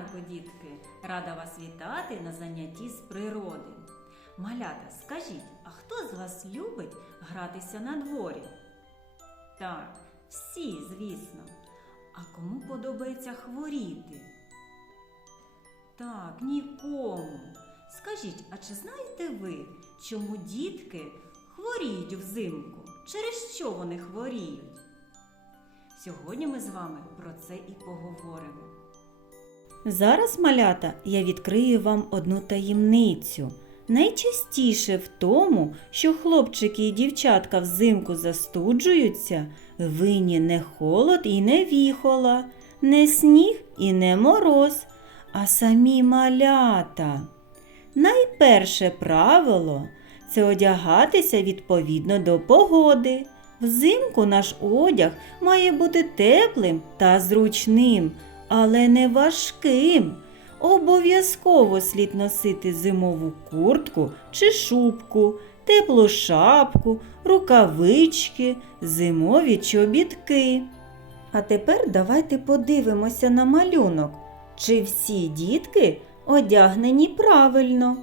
ранку, дітки! Рада вас вітати на занятті з природи. Малята, скажіть, а хто з вас любить гратися на дворі? Так, всі, звісно. А кому подобається хворіти? Так, нікому. Скажіть, а чи знаєте ви, чому дітки хворіють взимку? Через що вони хворіють? Сьогодні ми з вами про це і поговоримо. Зараз, малята, я відкрию вам одну таємницю. Найчастіше в тому, що хлопчики і дівчатка взимку застуджуються, винні не холод і не віхола, не сніг і не мороз, а самі малята. Найперше правило це одягатися відповідно до погоди. Взимку наш одяг має бути теплим та зручним, але не важким. Обов'язково слід носити зимову куртку чи шубку, теплу шапку, рукавички, зимові чобітки. А тепер давайте подивимося на малюнок, чи всі дітки одягнені правильно.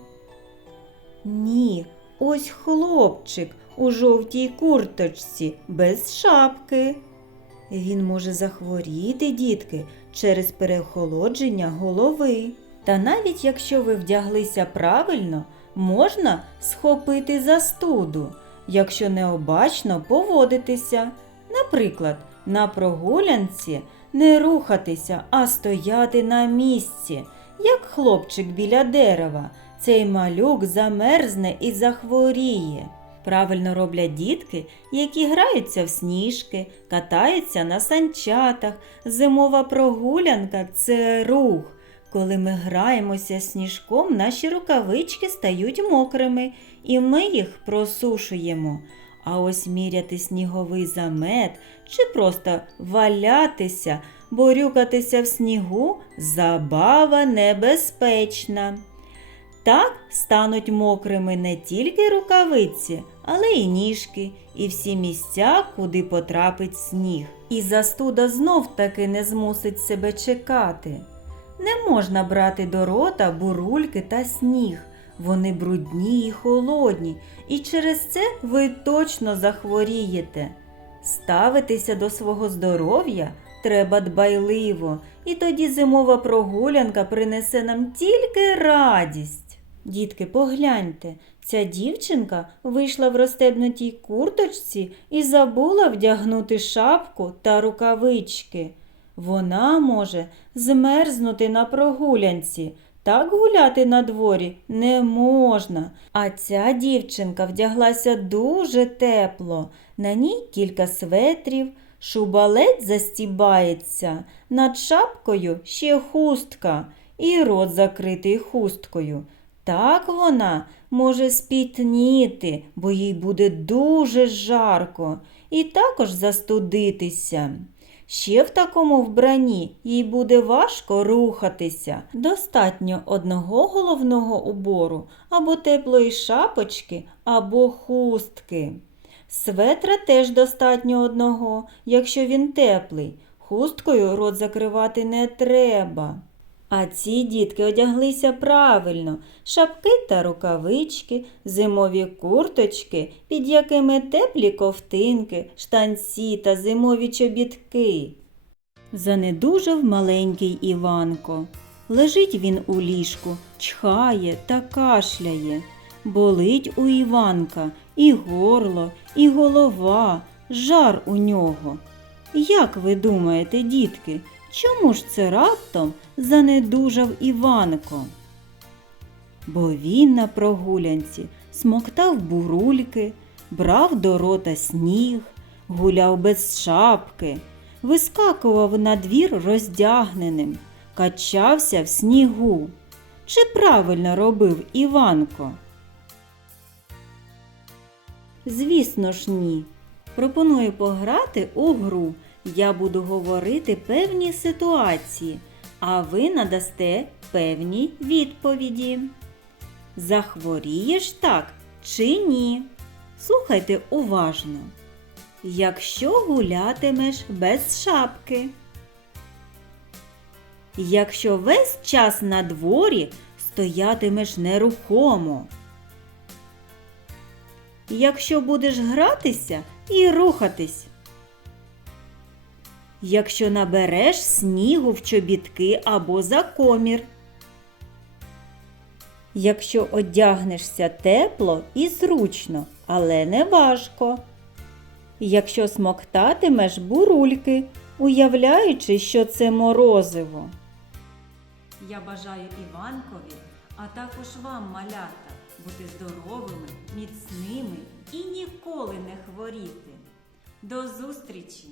Ні, ось хлопчик у жовтій курточці без шапки. Він може захворіти, дітки, через переохолодження голови. Та навіть якщо ви вдяглися правильно, можна схопити застуду, якщо необачно поводитися. Наприклад, на прогулянці не рухатися, а стояти на місці, як хлопчик біля дерева. Цей малюк замерзне і захворіє. Правильно роблять дітки, які граються в сніжки, катаються на санчатах. Зимова прогулянка це рух. Коли ми граємося сніжком, наші рукавички стають мокрими, і ми їх просушуємо. А ось міряти сніговий замет чи просто валятися, борюкатися в снігу забава небезпечна. Так стануть мокрими не тільки рукавиці, але й ніжки, і всі місця, куди потрапить сніг. І застуда знов таки не змусить себе чекати. Не можна брати до рота бурульки та сніг. Вони брудні і холодні, і через це ви точно захворієте. Ставитися до свого здоров'я треба дбайливо, і тоді зимова прогулянка принесе нам тільки радість. Дітки, погляньте, ця дівчинка вийшла в розстебнутій курточці і забула вдягнути шапку та рукавички. Вона може змерзнути на прогулянці. Так гуляти на дворі не можна. А ця дівчинка вдяглася дуже тепло. На ній кілька светрів, шубалець застібається, над шапкою ще хустка і рот закритий хусткою. Так вона може спітніти, бо їй буде дуже жарко, і також застудитися. Ще в такому вбранні їй буде важко рухатися. Достатньо одного головного убору або теплої шапочки, або хустки. Светра теж достатньо одного, якщо він теплий. Хусткою рот закривати не треба. А ці дітки одяглися правильно: шапки та рукавички, зимові курточки, під якими теплі ковтинки, штанці та зимові чобітки. Занедужав маленький Іванко. Лежить він у ліжку, чхає та кашляє. Болить у Іванка і горло, і голова, жар у нього. Як ви думаєте, дітки, чому ж це раптом занедужав Іванко? Бо він на прогулянці смоктав бурульки, брав до рота сніг, гуляв без шапки, вискакував на двір роздягненим, качався в снігу. Чи правильно робив Іванко? Звісно ж, ні. Пропоную пограти у гру. Я буду говорити певні ситуації, а ви надасте певні відповіді. Захворієш так чи ні? Слухайте уважно. Якщо гулятимеш без шапки, якщо весь час на дворі стоятимеш нерухомо. Якщо будеш гратися і рухатись. Якщо набереш снігу в чобітки або за комір. Якщо одягнешся тепло і зручно, але не важко. Якщо смоктатимеш бурульки, уявляючи, що це морозиво. Я бажаю Іванкові, а також вам, малята, бути здоровими, міцними і ніколи не хворіти. До зустрічі!